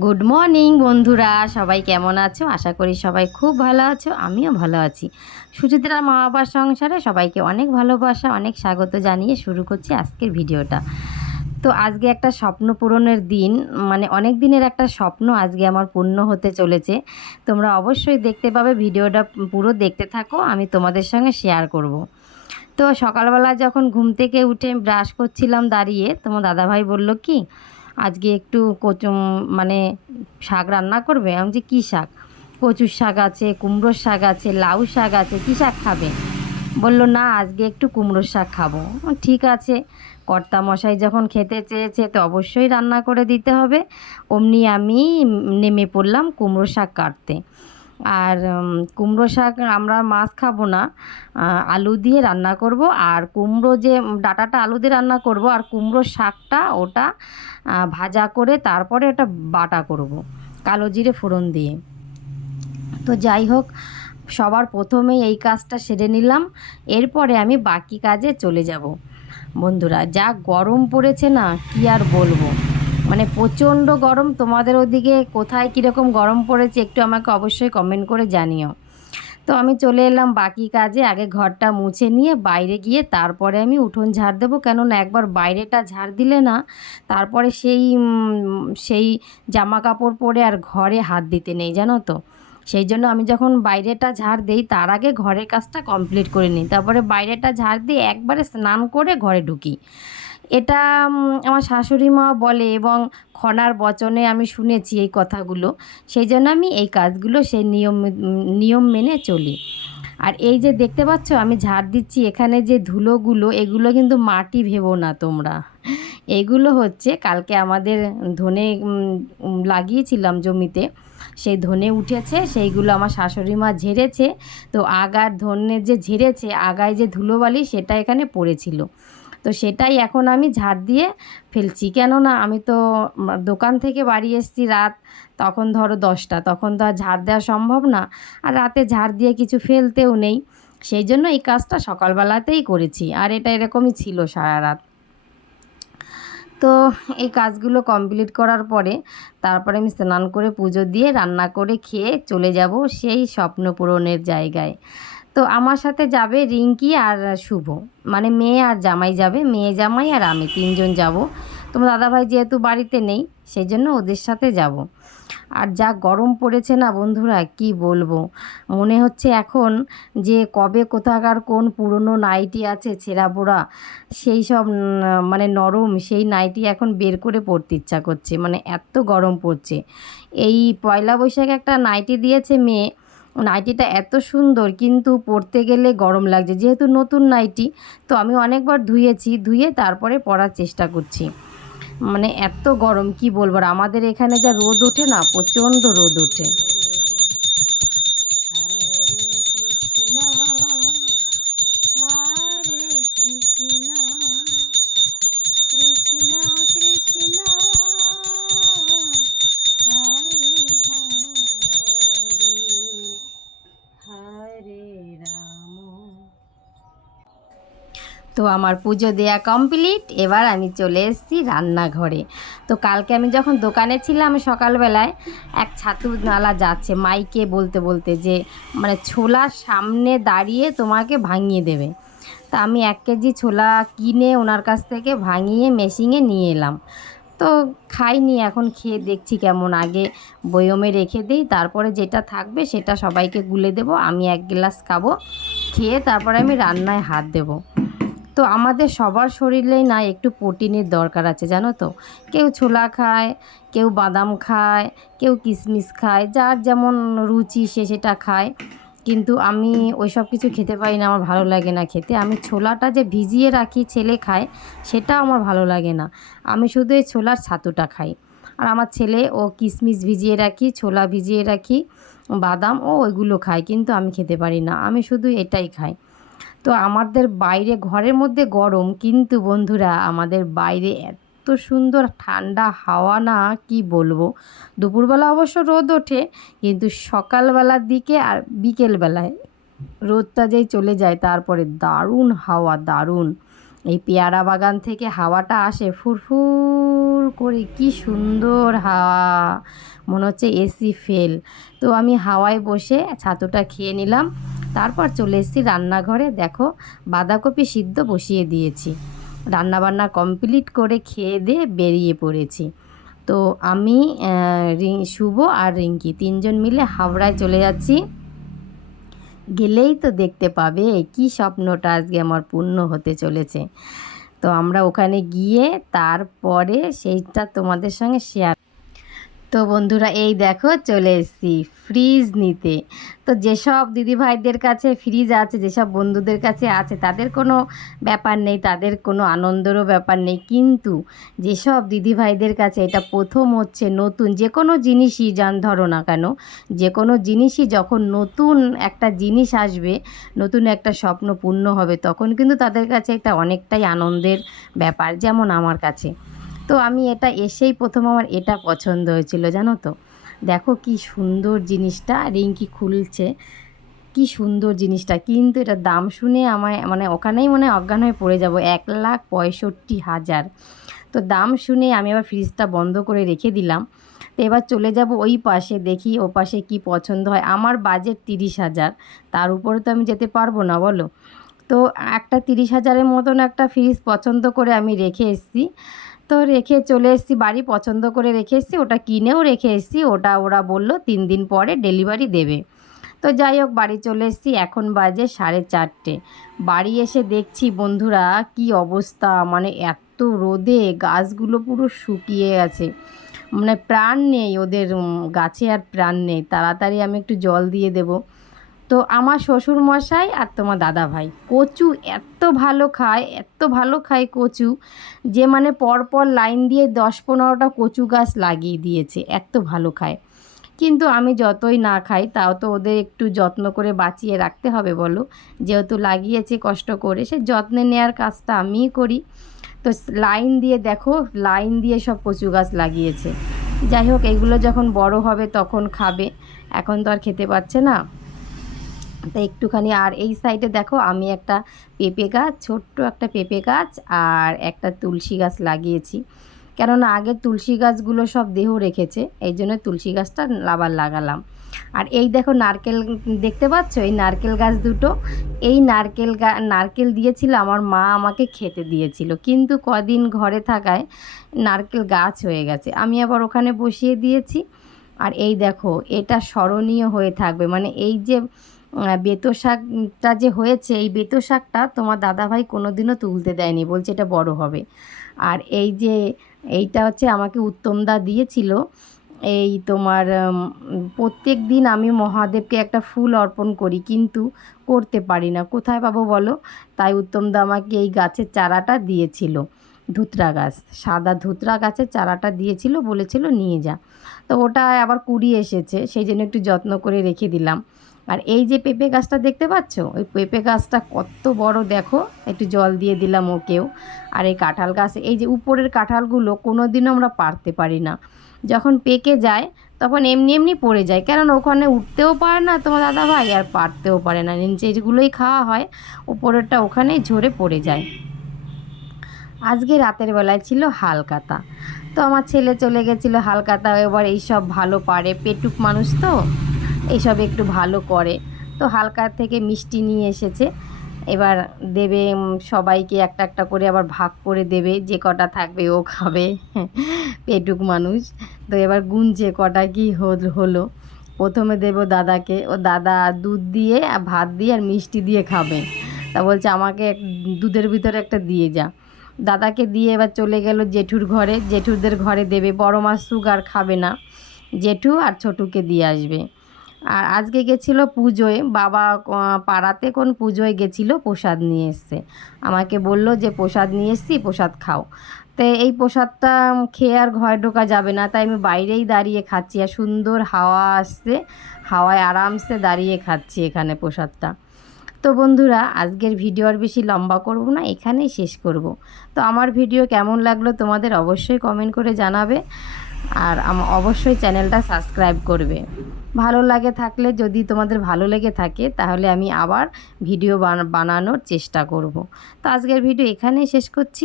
Good morning বন্ধুরা, সবাই কেমন আছো? আশা করি সবাই খুব ভালো আছো। আমিও ভালো আছি। সুচিত্রা মা বাবার সংসারে সবাইকে অনেক ভালোবাসা, অনেক স্বাগত জানিয়ে শুরু করছি আজকের ভিডিওটা। তো আজকে একটা স্বপ্ন পূরণের দিন, মানে অনেক দিনের একটা স্বপ্ন আজকে আমার পূর্ণ হতে চলেছে। তোমরা অবশ্যই দেখতে পাবে, ভিডিওটা পুরো দেখতে থাকো, আমি তোমাদের সঙ্গে শেয়ার করব। তো সকালবেলা যখন ঘুম থেকে উঠে ব্রাশ করছিলাম দাঁড়িয়ে, তোমার দাদাভাই বলল কি, আজকে একটু মানে শাক রান্না করবে। আমি যে কী শাক? কচুর শাক আছে, কুমড়োর শাক আছে, লাউ শাক আছে, কী শাক খাবে? বললো না, আজকে একটু কুমড়োর শাক খাবো। ঠিক আছে, কর্তামশাই যখন খেতে চেয়েছে তো অবশ্যই রান্না করে দিতে হবে। অমনি আমি নেমে পড়লাম কুমড়ো শাক কাটতে। আর কুমড়ো শাক আমরা মাছ খাবো না, আলু দিয়ে রান্না করব। আর কুমড়ো যে ডাঁটাটা আলু দিয়ে রান্না করব, আর কুমড়োর শাকটা ওটা ভাজা করে তারপরে ওটা বাটা করব কালো জিরে ফোড়ন দিয়ে। তো যাই হোক, সবার প্রথমেই এই কাজটা সেরে নিলাম। এরপরে আমি বাকি কাজে চলে যাব। বন্ধুরা, যা গরম পড়েছে না, কি আর বলবো, মানে প্রচণ্ড গরম। তোমাদের ওদিকে কোথায় কীরকম গরম পড়েছে একটু আমাকে অবশ্যই কমেন্ট করে জানিও। তো আমি চলে এলাম বাকি কাজে। আগে ঘরটা মুছে নিয়ে বাইরে গিয়ে তারপরে আমি উঠোন ঝাড় দেবো, কেননা একবার বাইরেটা ঝাড় দিলে না তারপরে সেই জামা কাপড় পরে আর ঘরে হাত দিতে নেই, জানো তো। সেই জন্য আমি যখন বাইরেটা ঝাড় দিই তার আগে ঘরের কাজটা কমপ্লিট করে নিই, তারপরে বাইরেটা ঝাড় দিয়ে একবারে স্নান করে ঘরে ঢুকি। এটা আমার শাশুড়ি মা বলে এবং খনার বচনে আমি শুনেছি এই কথাগুলো। সেই জন্য আমি এই কাজগুলো সেই নিয়ম মেনে চলি। আর এই যে দেখতে পাচ্ছ আমি ঝাড় দিচ্ছি, এখানে যে ধুলোগুলো, এগুলো কিন্তু মাটি ভেবো না তোমরা। এগুলো হচ্ছে কালকে আমাদের ধনে লাগিয়েছিলাম জমিতে, সেই ধনে উঠেছে, সেইগুলো আমার শাশুড়ি মা ঝেড়েছে। তো আগার ধনে যে ঝেড়েছে, আগায় যে ধুলোবালি সেটা এখানে পড়েছিল, তো সেটাই এখন আমি ঝাড় দিয়ে ফেলছি। কেননা আমি তো দোকান থেকে বাড়ি এসেছি রাত, তখন ধরো 10টা, তখন তো আর ঝাড় দেওয়া সম্ভব না, আর রাতে ঝাড় দিয়ে কিছু ফেলতেও নেই। সেই জন্য এই কাজটা সকালবেলাতেই করেছি, আর এটা এরকমই ছিল সারা রাত। তো এই কাজগুলো কমপ্লিট করার পরে তারপরে আমি স্নান করে পুজো দিয়ে রান্না করে খেয়ে চলে যাব সেই স্বপ্ন পূরণের জায়গায়। তো আমার সাথে যাবে রিঙ্কি আর শুভ, মানে মেয়ে আর জামাই যাবে, মেয়ে জামাই আর আমি তিনজন যাব। তোমার দাদাভাই যেহেতু বাড়িতে নেই সেই জন্য ওদের সাথে যাব। আর যা গরম পড়েছে না বন্ধুরা, কি বলবো, মনে হচ্ছে এখন যে কবে কোথাকার কোন পুরনো নাইটি আছে ছেঁড়া পোড়া, সেই সব মানে নরম সেই নাইটি এখন বের করে পরতে ইচ্ছা করছে, মানে এত গরম পড়ছে। এই পয়লা বৈশাখে একটা নাইটি দিয়েছে মেয়ে, নাইটিটা এত সুন্দর কিন্তু পরতে গেলে গরম লাগছে, যেহেতু নতুন নাইটি। তো আমি অনেকবার ধুয়েছি, ধুয়ে তারপরে পরার চেষ্টা করছি। মানে এত গরম কি বলবো, আর আমাদের এখানে যা রোদ ওঠে না, প্রচণ্ড রোদ ওঠে। তো আমার পুজো দেয়া কমপ্লিট, এবার আমি চলে এসেছি রান্নাঘরে। তো কালকে আমি যখন দোকানে ছিলাম সকালবেলায়, এক ছাতু নালা যাচ্ছে মাইকে বলতে বলতে যে মানে ছোলা সামনে দাঁড়িয়ে তোমাকে ভাঙিয়ে দেবে। তা আমি 1 কেজি ছোলা কিনে ওনার কাছ থেকে ভাঙিয়ে মেশিনে নিয়ে এলাম। তো খাইনি, এখন খেয়ে দেখছি কেমন। আগে বয়মে রেখে দিই, তারপরে যেটা থাকবে সেটা সবাইকে গুলে দেবো, আমি 1 গ্লাস খাবো, খেয়ে তারপরে আমি রান্নায় হাত দেবো। তো আমাদের সবার শরীরেই না একটু প্রোটিনের দরকার আছে, জানো তো। কেউ ছোলা খায়, কেউ বাদাম খায়, কেউ কিশমিশ খায়, যার যেমন রুচি সে সেটা খায়। কিন্তু আমি ওই সব কিছু খেতে পারি না, আমার ভালো লাগে না খেতে। আমি ছোলাটা যে ভিজিয়ে রাখি ছেলে খায়, সেটা আমার ভালো লাগে না। আমি শুধু এই ছোলার ছাতুটা খাই। আর আমার ছেলে ও কিশমিশ ভিজিয়ে রাখি, ছোলা ভিজিয়ে রাখি, বাদাম ও ওইগুলো খায়, কিন্তু আমি খেতে পারি না, আমি শুধু এটাই খাই। তো আমাদের বাইরে ঘরের মধ্যে গরম, কিন্তু বন্ধুরা আমাদের বাইরে এত সুন্দর ঠান্ডা হাওয়া না, কি বলবো। দুপুরবেলা অবশ্য রোদ ওঠে, কিন্তু সকালবেলার দিকে আর বিকেলবেলায় রোদটা যেই চলে যায় তারপরে দারুণ হাওয়া, দারুণ। এই পেয়ারা বাগান থেকে হাওয়াটা আসে ফুরফুর করে, কি সুন্দর হাওয়া, মনে হচ্ছে এসি ফেল। তো আমি হাওয়ায় বসে ছাতুটা খেয়ে নিলাম, তারপর চলে এসেছি রান্নাঘরে। দেখো বাঁধাকপি সিদ্ধ বসিয়ে দিয়েছি, রান্নাবান্না কমপ্লিট করে খেয়ে দিয়ে বেরিয়ে পড়েছি। তো আমি শুভ আর রিঙ্কি তিনজন মিলে হাওড়ায় চলে যাচ্ছি। গেলেই তো দেখতে পাবে কি স্বপ্নটা আজকে আমার পূর্ণ হতে চলেছে। তো আমরা ওখানে গিয়ে তারপরে সেইটা তোমাদের সঙ্গে শেয়ার। তো বন্ধুরা এই দেখো চলে এসেছি ফ্রিজ নিতে। তো যেসব দিদিভাইদের কাছে ফ্রিজ আছে, যেসব বন্ধুদের কাছে আছে, তাদের কোনো ব্যাপার নেই, তাদের কোনো আনন্দেরও ব্যাপার নেই। কিন্তু যেসব দিদিভাইদের কাছে এটা প্রথম হচ্ছে, নতুন যে কোনো জিনিসই ধরো না কেন, যে কোনো জিনিসই যখন নতুন একটা জিনিস আসবে, নতুন একটা স্বপ্ন পূর্ণ হবে, তখন কিন্তু তাদের কাছে এটা অনেকটাই আনন্দের ব্যাপার, যেমন আমার কাছে। তো আমি এটা এসেই প্রথম আমার এটা পছন্দ হয়েছিল, জানো তো। দেখো কি সুন্দর জিনিসটা, রিঙ্কি খুলছে, কি সুন্দর জিনিসটা। কিন্তু এটা দাম শুনে আমায় মানে ওখানেই মনে হয় অজ্ঞান হয়ে পড়ে যাব, 1,65,000। তো দাম শুনে আমি আবার ফ্রিজটা বন্ধ করে রেখে দিলাম। তো এবার চলে যাব ওই পাশে, দেখি ও পাশে কী পছন্দ হয়। আমার বাজেট 30,000, তার উপরে তো আমি যেতে পারবো না বলো। তো একটা 30,000-এর মতন একটা ফ্রিজ পছন্দ করে আমি রেখে এসেছি। তো রেখে চলে এসেছি বাড়ি, পছন্দ করে রেখে এসেছি, ওটা কিনেও রেখে এসেছি। ওটা ওরা বললো 3 দিন পরে ডেলিভারি দেবে। তো যাই হোক বাড়ি চলে এসেছি, এখন বাজে 4:30। বাড়ি এসে দেখছি বন্ধুরা কি অবস্থা, মানে এত রোদে গাছগুলো পুরো শুকিয়ে গেছে, মানে প্রাণ নেই ওদের, গাছে আর প্রাণ নেই। তাড়াতাড়ি আমি একটু জল দিয়ে দেবো। তো আমার শ্বশুর মশাই আর তোমার দাদা ভাই কচু এত ভালো খায়, এত ভালো খায় কচু, যে মানে পরপর লাইন দিয়ে 10-15টা কচু গাছ লাগিয়ে দিয়েছে, এত ভালো খায়। কিন্তু আমি যতই না খাই, তাও তো ওদের একটু যত্ন করে বাঁচিয়ে রাখতে হবে বলো, যেহেতু লাগিয়েছে কষ্ট করে, সে যত্নে নেওয়ার কাজটা আমিই করি। তো লাইন দিয়ে দেখো, লাইন দিয়ে সব কচু গাছ লাগিয়েছে। যাই হোক এগুলো যখন বড় হবে তখন খাবে, এখন তো আর খেতে পাচ্ছে না। তো একটুখানি, আর এই সাইডে দেখো আমি একটা পেঁপে গাছ, ছোট্ট একটা পেঁপে গাছ আর একটা তুলসী গাছ লাগিয়েছি। কেননা আগে তুলসী গাছগুলো সব দেহ রেখেছে, এই জন্য তুলসী গাছটা আবার লাগালাম। আর এই দেখো নারকেল দেখতে পাচ্ছ, এই নারকেল গাছ দুটো, এই নারকেল দিয়েছিল আমার মা, আমাকে খেতে দিয়েছিল, কিন্তু কদিন ঘরে থাকায় নারকেল গাছ হয়ে গেছে, আমি আবার ওখানে বসিয়ে দিয়েছি। আর এই দেখো এটা স্মরণীয় হয়ে থাকবে, মানে এই যে বেতো শাকটা যে হয়েছে, এই বেতো শাকটা তোমার দাদাভাই কোনো দিনও তুলতে দেয়নি, বলছে এটা বড় হবে। আর এই যে এইটা হচ্ছে আমাকে উত্তমদা দিয়েছিল। এই তোমার প্রত্যেক দিন আমি মহাদেবকে একটা ফুল অর্পণ করি, কিন্তু করতে পারি না, কোথায় পাবো বলো। তাই উত্তমদা আমাকে এই গাছের চারাটা দিয়েছিল, ধুতরা গাছ, সাদা ধুতরা গাছের চারাটা দিয়েছিল, বলেছিল নিয়ে যা। তো ওটা আবার কুড়ি এসেছে, সেই জন্য একটু যত্ন করে রেখে দিলাম। আর এই যে পেঁপে গাছটা দেখতে পাচ্ছ, ওই পেঁপে গাছটা কত বড় দেখো, একটু জল দিয়ে দিলাম ওকেও। আর এই কাঁঠাল গাছ, এই যে উপরের কাঁঠালগুলো কোনো দিনও আমরা পারতে পারি না, যখন পেকে যায় তখন এমনি এমনি পড়ে যায়, কেননা ওখানে উঠতেও পারে না তোমার দাদাভাই, আর পারতেও পারে না, নিচেরগুলোই খাওয়া হয়, উপরেরটা ওখানেই ঝরে পড়ে যায়। আজকে রাতের বেলায় ছিল হালকাতা, তো আমার ছেলে চলে গেছিলো হালকাতা, এবার এইসব ভালো পারে, পেটুক মানুষ তো এইসব একটু ভালো করে। তো হালকা থেকে মিষ্টি নিয়ে এসেছে, এবার দেবে সবাইকে একটা একটা করে, আবার ভাগ করে দেবে, যে কটা থাকবে ও খাবে পেটুক মানুষ। তো এবার গুনছে কটা কি হলো। প্রথমে দেব দাদাকে, ও দাদা দুধ দিয়ে আর ভাত দিয়ে আর মিষ্টি দিয়ে খাবে। তা বলছে আমাকে দুধের ভিতরে একটা দিয়ে যা। দাদাকে দিয়ে এবার চলে গেল জেঠুর ঘরে, জেঠুদের ঘরে দেবে, বড় মাছ সুগার খাবে না, জেঠু আর ছোটুকে দিয়ে আসবে। আর আজকে গেছিলো পুজোয়, বাবা পাড়াতে কোন পুজোয় গেছিলো, প্রসাদ নিয়ে এসছে, আমাকে বলল যে প্রসাদ নিয়ে এসছি, প্রসাদ খাও। তো এই প্রসাদটা খেয়ে আর ঘরে ঢোকা যাবে না, তাই আমি বাইরেই দাঁড়িয়ে খাচ্ছি, আর সুন্দর হাওয়া আসছে, হাওয়ায় আরামসে দাঁড়িয়ে খাচ্ছি এখানে প্রসাদটা। তো বন্ধুরা আজকের ভিডিও আর বেশি লম্বা করব না, এখানেই শেষ করব। তো আমার ভিডিও কেমন লাগলো তোমাদের অবশ্যই কমেন্ট করে জানাবে, আর অবশ্যই চ্যানেলটা সাবস্ক্রাইব করবে। ভালো লাগে থাকলে, যদি তোমাদের ভালো লেগে থাকে তাহলে আমি আবার ভিডিও বানানোর চেষ্টা করব। তো আজকের ভিডিও এখানেই শেষ করছি।